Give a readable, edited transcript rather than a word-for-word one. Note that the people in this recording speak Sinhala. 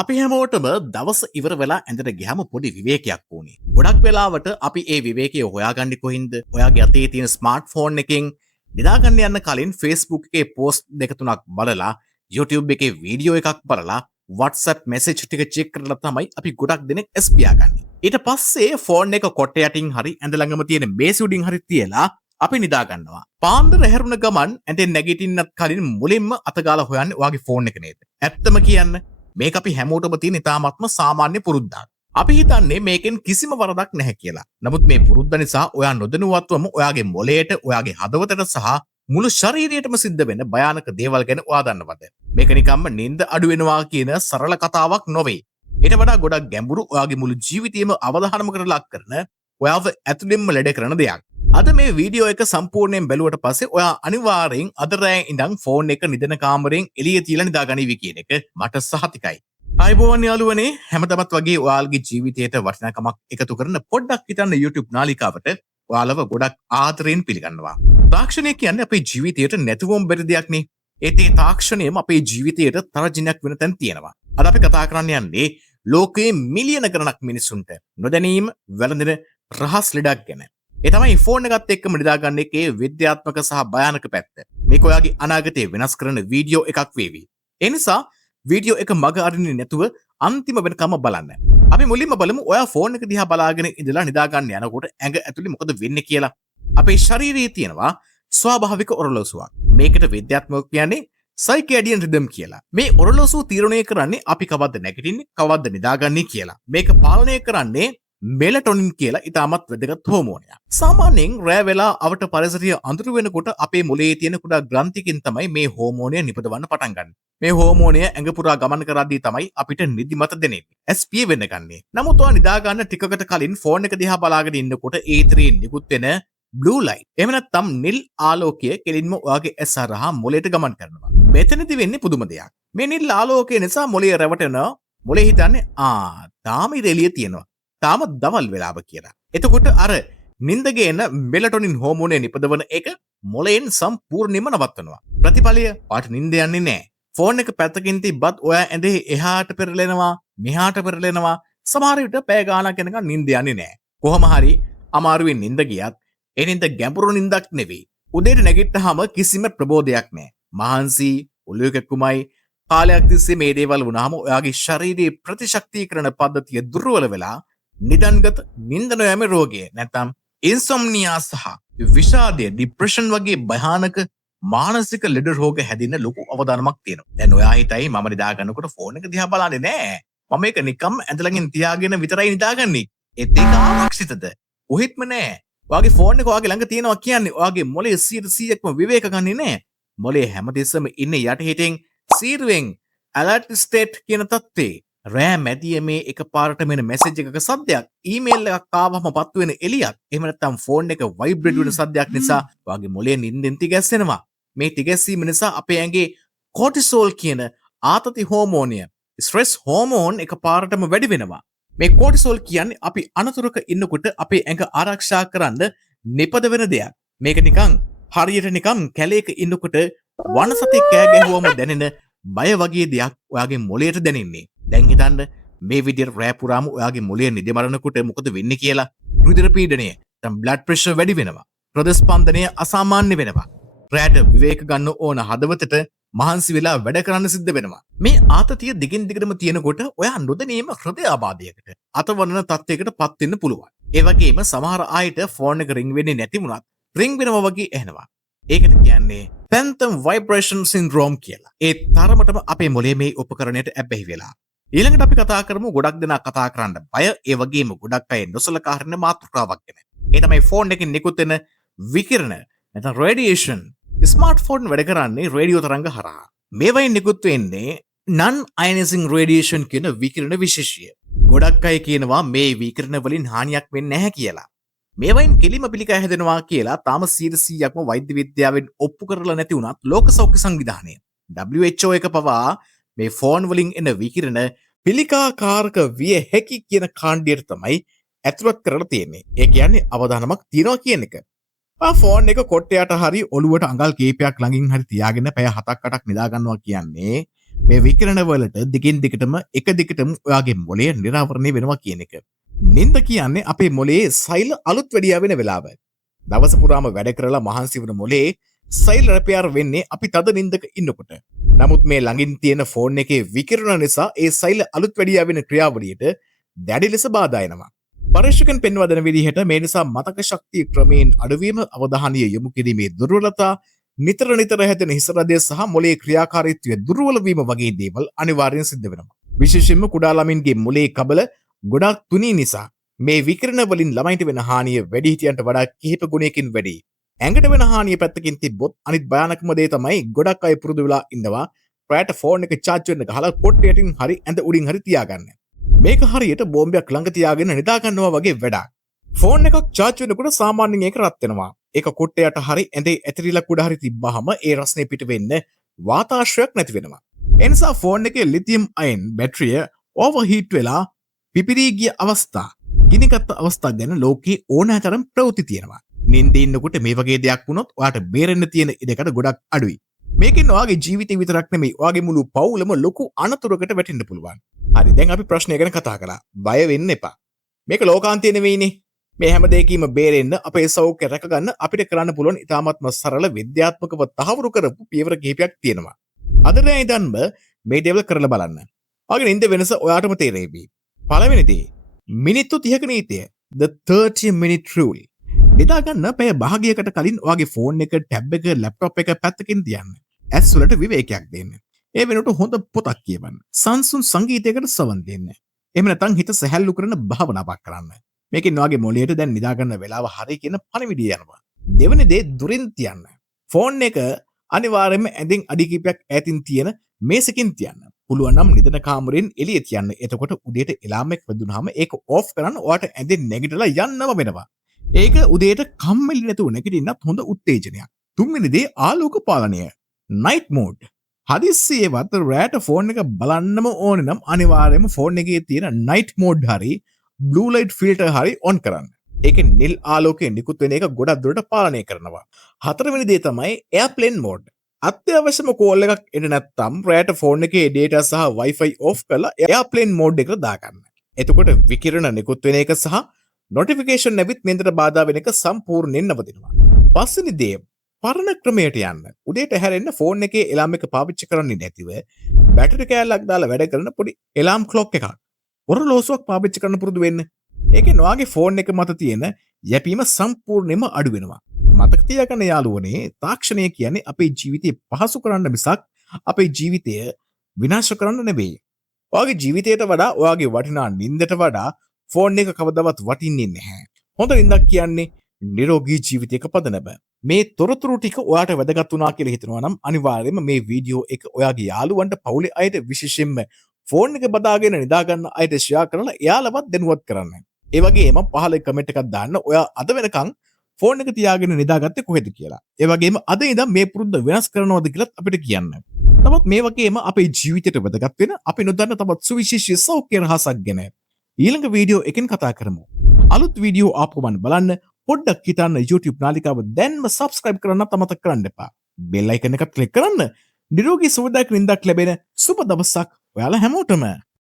අපි හැමෝටම දවස ඉවර වෙලා ඇඳට ගියාම පොඩි විවේකයක් ඕනේ. ගොඩක් වෙලාවට අපි ඒ විවේකය හොයාගන්නේ කොහින්ද? ඔයාගේ අතේ තියෙන ස්මාර්ට් ෆෝන් එකෙන් නිදාගන්න යන්න කලින් Facebook එකේ පෝස්ට් දෙක තුනක් බලලා, YouTube එකේ වීඩියෝ එකක් බලලා, WhatsApp මැසේජ් ටික චෙක් කරලා තමයි අපි ගොඩක් දෙනෙක් ඇස් පියාගන්නේ. ඊට පස්සේ ෆෝන් එක කොට යටින් හරි ඇඳ ළඟම තියෙන මේස උඩින් හරි තියලා අපි නිදා ගන්නවා. පාන්දර හැරුණ ගමන් ඇඳෙන් නැගිටින්නත් කලින් මුලින්ම අතගාලා හොයන්නේ ඔයාගේ ෆෝන් එක නේද? ඇත්තම කියන්න මේක අපි හැමෝටම තියෙන ඉතාමත්ම සාමාන්‍ය පුරුද්දක්. අපි හිතන්නේ මේකෙන් කිසිම වරදක් නැහැ කියලා. නමුත් මේ පුරුද්ද නිසා ඔයා නොදැනුවත්වම ඔයාගේ මොළයට, ඔයාගේ හදවතට සහ මුළු ශරීරයටම සිද්ධ වෙන භයානක දේවල් ගැන ඔයා දන්නවද? මේක නිකම්ම නිින්ද අඩු වෙනවා කියන සරල කතාවක් නොවේ. ඊට වඩා ගොඩක් ගැඹුරු, ඔයාගේ මුළු ජීවිතයම අවධානමකට ලක් කරන, ඔයාව ඇතුළෙන්ම ලෙඩ කරන දෙයක්. අද මේ වීඩියෝ එක සම්පූර්ණයෙන් බැලුවට පස්සේ ඔයා අනිවාර්යෙන් අද රෑ ඉඳන් ෆෝන් එක නිදන කාමරයෙන් එළිය තියලා නිදාගනිවි කියන එක මට සහතිකයි. ආයුබෝවන් යාළුවනේ, හැමදාමත් වගේ ඔයාලගේ ජීවිතයට වටිනාකමක් එකතු කරන පොඩ්ඩක් හිතන්න YouTube නාලිකාවට ඔයාලව ගොඩක් ආදරයෙන් පිළිගන්නවා. තාක්ෂණය කියන්නේ අපේ ජීවිතයට නැතුවම බැරි දෙයක් නේ. ඒත් ඒ තාක්ෂණයම අපේ ජීවිතයට තරජනයක් වෙන තැන් තියෙනවා. අද අපි කතා කරන්න යන්නේ ලෝකයේ මිලියන ගණනක් මිනිසුන්ට නොදැනීම වැළඳෙන රහස් ලෙඩක් ගැන. ඒ තමයි ෆෝන් එකත් එක්කම නිදාගන්න එකේ විද්‍යාත්මක සහ භයානක පැත්ත. මේක ඔයාගේ අනාගතය වෙනස් කරන වීඩියෝ එකක් වේවි. ඒ නිසා වීඩියෝ එක මග අරින්නේ නැතුව අන්තිම වෙනකම බලන්න. අපි මුලින්ම බලමු ඔයා ෆෝන් එක දිහා බලාගෙන ඉඳලා නිදාගන්න යනකොට ඇඟ ඇතුලේ මොකද වෙන්නේ කියලා. අපේ ශරීරයේ තියෙනවා ස්වාභාවික ඔරලෝසුවක්. මේකට විද්‍යාත්මකව කියන්නේ සයිකේඩියන් රිද්ම් කියලා. මේ ඔරලෝසුව තීරණය කරන්නේ අපි කවද්ද නැගිටින්නේ, කවද්ද නිදාගන්නේ කියලා. මේක පාලනය කරන්නේ මෙලටොනින් කියලා ඉතාමත් වැදගත් හෝමෝනයක්. සාමාන්‍යයෙන් රෑ වෙලා අවට පරිසරය අඳුරු වෙනකොට අපේ මොළයේ තියෙන කුඩා ග්‍රන්ථිකින් තමයි මේ හෝමෝනය නිපදවන්න පටන් ගන්න. මේ හෝමෝනය ඇඟ පුරා ගමන් කරද්දී තමයි අපිට නිදිමත දැනෙන්නේ. ඇස් පිය වෙන්න ගන්නේ. නමුත් ඔයා නිදා ගන්න ටිකකට කලින් ෆෝන් එක දිහා බලාගෙන ඉන්නකොට ඒතරේ නිකුත් වෙන බ්ලූ ලයිට්, එහෙම නැත්නම් නිල් ආලෝකය කෙලින්ම ඔයාගේ ඇස් හරහා මොළයට ගමන් කරනවා. මෙතනදි වෙන්නේ පුදුම දෙයක්. මේ නිල් ආලෝකය නිසා මොළය රැවටෙනවා. මොළය හිතන්නේ තාම ඉර එළිය තියෙනවා, තාම දවල් වෙලාව කියලා. එතකොට අර නින්දගේන මෙලටොනින් හෝමෝනය නිපදවන එක මොළයෙන් සම්පූර්ණයෙන්ම නවත්තනවා. ප්‍රතිඵලය පාට නින්ද යන්නේ නැහැ. ෆෝන් එක පැත්තකින් තිබ්බත් ඔයා ඇඳේ එහාට පෙරලෙනවා, මෙහාට පෙරලෙනවා. සමහර විට පැය ගාණක් යනකම් නින්ද යන්නේ නැහැ. කොහොම හරි අමාරුවෙන් නින්ද ගියත් ඒ නින්ද ගැඹුරු නින්දක් නෙවෙයි. උදේට නැගිට්ටාම කිසිම ප්‍රබෝධයක් නැහැ. මහන්සි, ඔළුව කැක්කුමයි. කාලයක් තිස්සේ මේ දේවල් වුණාම ඔයාගේ ශරීරයේ ප්‍රතිශක්තිකරණ පද්ධතිය දුර්වල වෙලා නිදන්ගත නින්ද නොයෑම රෝගය, නැත්නම් ඉන්සොම්නියා සහ විෂාදය, ડિප්‍රෙෂන් වගේ භයානක මානසික ලෙඩ රෝග හැදෙන්න ලොකු අවදානමක් තියෙනවා. දැන් ඔයා හිතයි මම නිදා ගන්නකොට ෆෝන් එක දිහා බලන්නේ නැහැ, මම මේක නිකම් ඇඳලගෙන් තියාගෙන විතරයි නිදාගන්නේ. ඒත් ඒක ආරක්ෂිතද? කොහෙත්ම නැහැ. ඔයාගේ ෆෝන් එක ඔයාගේ ළඟ තියෙනවා කියන්නේ ඔයාගේ මොළයේ 100%ක්ම විවේක ගන්නේ නැහැ. මොළයේ හැමදෙස්සම ඉන්නේ යටිහිටින් සීරුවෙන් alert state කියන තත්ත්වේ. රෑ මැදිය මේ එක පාරට මෙන මැසේජ් එකක සද්දයක්, ඊමේල් එකක් ආවම පත්තු වෙන එළියක්, එහෙම නැත්නම් ෆෝන් එක වයිබ්‍රේට් වෙන සද්දයක් නිසා ඔයාගේ මොළය නිින්දෙන් තිගැස්සෙනවා. මේ තිගැස්සීම නිසා අපේ ඇඟේ කෝටිසෝල් කියන ආතති හෝමෝනය, ස්ට්‍රෙස් හෝමෝන් එක පාරටම වැඩි වෙනවා. මේ කෝටිසෝල් කියන්නේ අපි අනතුරක ඉන්නකොට අපේ ඇඟ ආරක්ෂා කරන්න නිපද වෙන දෙයක්. මේක නිකන් හරියට නිකන් කැලේක ඉන්නකොට වනසතෙක් කෑ ගැහුවම දැනෙන බය වගේ දෙයක් ඔයාගේ මොළයට දැනෙන්නේ. දැන් හිතන්න මේ විදිහට රෑ පුරාම ඔයාගේ මොළය නිදිමරනකොට මොකද වෙන්නේ කියලා. රුධිර පීඩනය, නැත්නම් බ්ලඩ් ප්‍රෙෂර් වැඩි වෙනවා. හෘද ස්පන්දනය අසාමාන්‍ය වෙනවා. රෑට විවේක ගන්න ඕන හදවතට මහන්සි වෙලා වැඩ කරන්න සිද්ධ වෙනවා. මේ ආතතිය දිගින් දිගටම තියෙනකොට ඔයා නොදැනීම හෘදයාබාධයකට, අතවරන තත්යකට පත් වෙන්න පුළුවන්. ඒ වගේම සමහර අයට ෆෝන් එක රින් වෙන්නේ නැති වුණත් රින් වෙනවා වගේ ඇහෙනවා. ඒකට කියන්නේ phantom vibration syndrome කියලා. ඒ තරමටම අපේ මොළයේ මේ උපකරණයට ඇබ්බැහි වෙලා. ඊළඟට අපි කතා කරමු ගොඩක් දෙනා කතා කරන්න බය, ඒ වගේම ගොඩක් අය නොසලකා හරින මාතෘකාවක් ගැන. ඒ තමයි ෆෝන් එකෙන් නිකුත් වෙන විකිරණ, නැත්නම් රේඩියේෂන්. ස්මාර්ට් ෆෝන් වැඩ කරන්නේ රේඩියෝ තරංග හරහා. මේවයින් නිකුත් වෙන්නේ non ionizing radiation කියන විකිරණ විශේෂය. ගොඩක් අය කියනවා මේ විකිරණ වලින් හානියක් වෙන්නේ නැහැ කියලා. මේවයින් කෙලිම පිළිකා හැදෙනවා කියලා තාම 100%ක්ම වෛද්‍ය විද්‍යාවෙන් ඔප්පු කරලා නැති වුණත් ලෝක සෞඛ්‍ය සංවිධානය WHO එක පවා මේ ෆෝන් වලින් එන විකිරණ පිළිකාකාරක විය හැකි කියන කාණ්ඩයට තමයි ඇතුළත් කරලා තියෙන්නේ. ඒ කියන්නේ අවදානමක් තියනවා කියන එක. ෆෝන් එක කොට්ටයට හරි ඔළුවට අඟල් කීපයක් ළඟින් හරි තියාගෙන පැය 7-8ක් නිදා ගන්නවා කියන්නේ මේ විකිරණ වලට දිගින් දිගටම එක දිගටම ඔයාගේ මොළය නිරාවරණය වෙනවා කියන එක. නින්ද කියන්නේ අපේ මොළයේ සෛල අලුත් වැඩියා වෙන වෙලාව. දවස පුරාම වැඩ කරලා මහන්සි වන මොළයේ සෛල රැපයාර් වෙන්නේ අපි තද නින්දක ඉන්නකොට. නමුත් මේ ළඟින් තියෙන ෆෝන් එකේ විකිරණ නිසා ඒ සෛල අලුත් වැඩියා වෙන ක්‍රියාවලියට දැඩි ලෙස බාධා එනවා. පරීක්ෂකයන් පෙන්වා දෙන විදිහට මේ නිසා මතක ශක්තිය ක්‍රමයෙන් අඩුවීම, අවධානය යොමු කිරීමේ දුර්වලතා, නිතර නිතර හැදෙන හිස රදය සහ මොළයේ ක්‍රියාකාරීත්වය දුර්වල වීම වගේ දේවල් අනිවාර්යෙන් සිද්ධ වෙනවා. විශේෂයෙන්ම කුඩා ළමින්ගේ මොළයේ කබල ගොඩාක් තුනී නිසා මේ විකිරණ වලින් ළමයින්ට වෙන හානිය වැඩිහිටියන්ට වඩා කිහිප ගුණයකින් වැඩි. ඇඟට වෙන හානිය පැත්තකින් තිබ්බොත් අනිත් භයානකම දේ තමයි ගොඩක් අය පුරුදු වෙලා ඉන්නවා රැට ෆෝන් එක charge වෙන්න ගහලා පොට්ට යටින් හරි ඇඳ උඩින් හරි තියාගන්න. මේක හරියට බෝම්බයක් ළඟ තියාගෙන නිදා ගන්නවා වගේ වැඩක්. ෆෝන් එකක් charge වෙනකොට සාමාන්‍යයෙන් ඒක රත් වෙනවා. ඒක කොට්ටයට හරි ඇඳේ ඇතිරිලා කුඩ හරි තිබ්බහම ඒ රස්නේ පිට වෙන්න වාතාශ්‍රයක් නැති වෙනවා. ඒ නිසා ෆෝන් එකේ ලිතියම් අයන් බැටරිය ඕවර්හීට් වෙලා පිපිරී ගිය අවස්ථා, ගිනිගත් අවස්ථා ගැන ලෝකේ ඕනෑතරම් ප්‍රවෘත්ති තියෙනවා. නින්දේ ඉන්නකොට මේ වගේ දෙයක් වුණොත් ඔයාට බේරෙන්න තියෙන ඉඩකඩ ගොඩක් අඩුයි. මේකෙන් ඔයාගේ ජීවිතේ විතරක් නෙමෙයි ඔයාගේ මුළු පවුලම ලොකු අනතුරකට වැටෙන්න පුළුවන්. හරි, දැන් අපි ප්‍රශ්නය ගැන කතා කළා. බය වෙන්න එපා. මේක ලෝකාන්තය නෙවෙයිනේ. මේ හැම දෙයකීම බේරෙන්න අපේ සෞඛ්‍ය රැකගන්න අපිට කරන්න පුළුවන් ඉතාමත්ම සරල විද්‍යාත්මකව තහවුරු කරපු පියවර කිහිපයක් තියෙනවා. අද රෑ ඉඳන්ම මේ දේවල් කරලා බලන්න. ඔයාගේ නින්ද වෙනස ඔයාටම තේරෙවි. පළවෙනි දේ, මිනිත්තු 30ක නීතිය. The 30-minute rule. නිදා ගන්න පැය භාගයකට කලින් ඔයාගේ ෆෝන් එක, ටැබ් එක, ලැප්ටොප් එක පැත්තකින් තියන්න. ඇස් වලට විවේකයක් දෙන්න. ඒ වෙනුවට හොඳ පොතක් කියවන්න. සංසුන් සංගීතයකට සවන් දෙන්න. එහෙම නැත්නම් හිත සැහැල්ලු කරන භාවනාවක් කරන්න. මේකෙන් ඔයාගේ මොළයට දැන් නිදා ගන්න වෙලාව හරි කියන පණිවිඩය යනවා. දෙවෙනි දේ, දුරින් තියන්න. ෆෝන් එක අනිවාර්යයෙන්ම ඇඳින් අඩි කිහිපයක් ඈතින් තියෙන මේසකින් තියන්න. පුළුවන් නම් නිදන කාමරයෙන් එළිය තියන්න. එතකොට උදේට එලාම් එක වැදුනහම ඒක ඕෆ් කරන්න ඔයාට ඇඳෙන් නැගිටලා යන්නම වෙනවා. ඒක උදේට කම්මැලි නැතුව නැගිටින්නත් හොඳ උත්තේජනයක්. තුන්වෙනි දේ, ආලෝක පාලනය. night mode. හදිස්සියේවත් රෑට ෆෝන් එක බලන්නම ඕනේ නම් අනිවාර්යයෙන්ම ෆෝන් එකේ තියෙන night mode හරි blue light filter හරි on කරන්න. ඒකෙන් නිල් ආලෝකය නිකුත් වෙන එක ගොඩක් දුරට පාලනය කරනවා. හතරවෙනි දේ තමයි airplane mode. අත්‍යවශ්‍යම කෝල් එකක් එන්න නැත්නම් රෑට ෆෝන් එකේ data සහ wifi off කරලා airplane mode එකට දාගන්න. එතකොට විකිරණ නිකුත් වෙන එක සහ notification නැවිත් නින්දට බාධා වෙන එක සම්පූර්ණයෙන් නවතිනවා. පස්වෙනි දේ, පරණ ක්‍රමයට යන්න. උදේට හැරෙන්න ෆෝන් එකේ එලාම් එක පාවිච්චි කරන්නේ නැතිව බැටරි කෑල්ලක් දාලා වැඩ කරන පොඩි එලාම් ක්ලොක් එකක්, ඔරලෝසුවක් පාවිච්චි කරන්න පුරුදු වෙන්න. ඒකෙන් ඔයාගේ ෆෝන් එක මත තියෙන යැපීම සම්පූර්ණයෙන්ම අඩු වෙනවා. මතක තියාගන්න යාළුවනේ, තාක්ෂණය කියන්නේ අපේ ජීවිතය පහසු කරන්න මිසක් අපේ ජීවිතය විනාශ කරන්න නෙවෙයි. ඔයාගේ ජීවිතයට වඩා, ඔයාගේ වටිනා නින්දට වඩා ෆෝන් එක කවදාවත් වටින්නේ නැහැ. හොඳ නින්දක් කියන්නේ නිරෝගී ජීවිතයක පදනම. මේ තොරතුරු ටික ඔයාට වැදගත් වුණා කියලා හිතනවා නම් අනිවාර්යයෙන්ම මේ වීඩියෝ එක ඔයාගේ යාළුවන්ට, පවුලේ අයට, විශේෂයෙන්ම ෆෝන් එක බදාගෙන නිදා ගන්න අයට ෂෙයා කරලා එයාලවත් දැනුවත් කරන්න. ඒ වගේම පහළ කමෙන්ට් එකක් දාන්න ඔයා අද වෙනකන් ෆෝන් එක තියාගෙන නිදාගත්තේ කොහෙද කියලා. ඒ වගේම අද ඉඳන් මේ පුරුද්ද වෙනස් කරනවද කියලාත් අපිට කියන්න. තවත් මේ වගේම අපේ ජීවිතයට වැදගත් වෙන අපි නොදන්න තවත් සුවිශේෂී සෞඛ්‍ය රහසක් ගැන ඊළඟ වීඩියෝ එකෙන් කතා කරමු. අලුත් වීඩියෝ ආපු ගමන් බලන්න. පොඩ්ඩක් හිතන්න YouTube නාලිකාව දැන්ම subscribe කරන්න අමතක කරන්න එපා. බෙල් අයිකන් එකත් ක්ලික් කරන්න. නිරෝගී සුවදායක නින්දක් ලැබෙන සුබ දවසක් ඔයාලා හැමෝටම.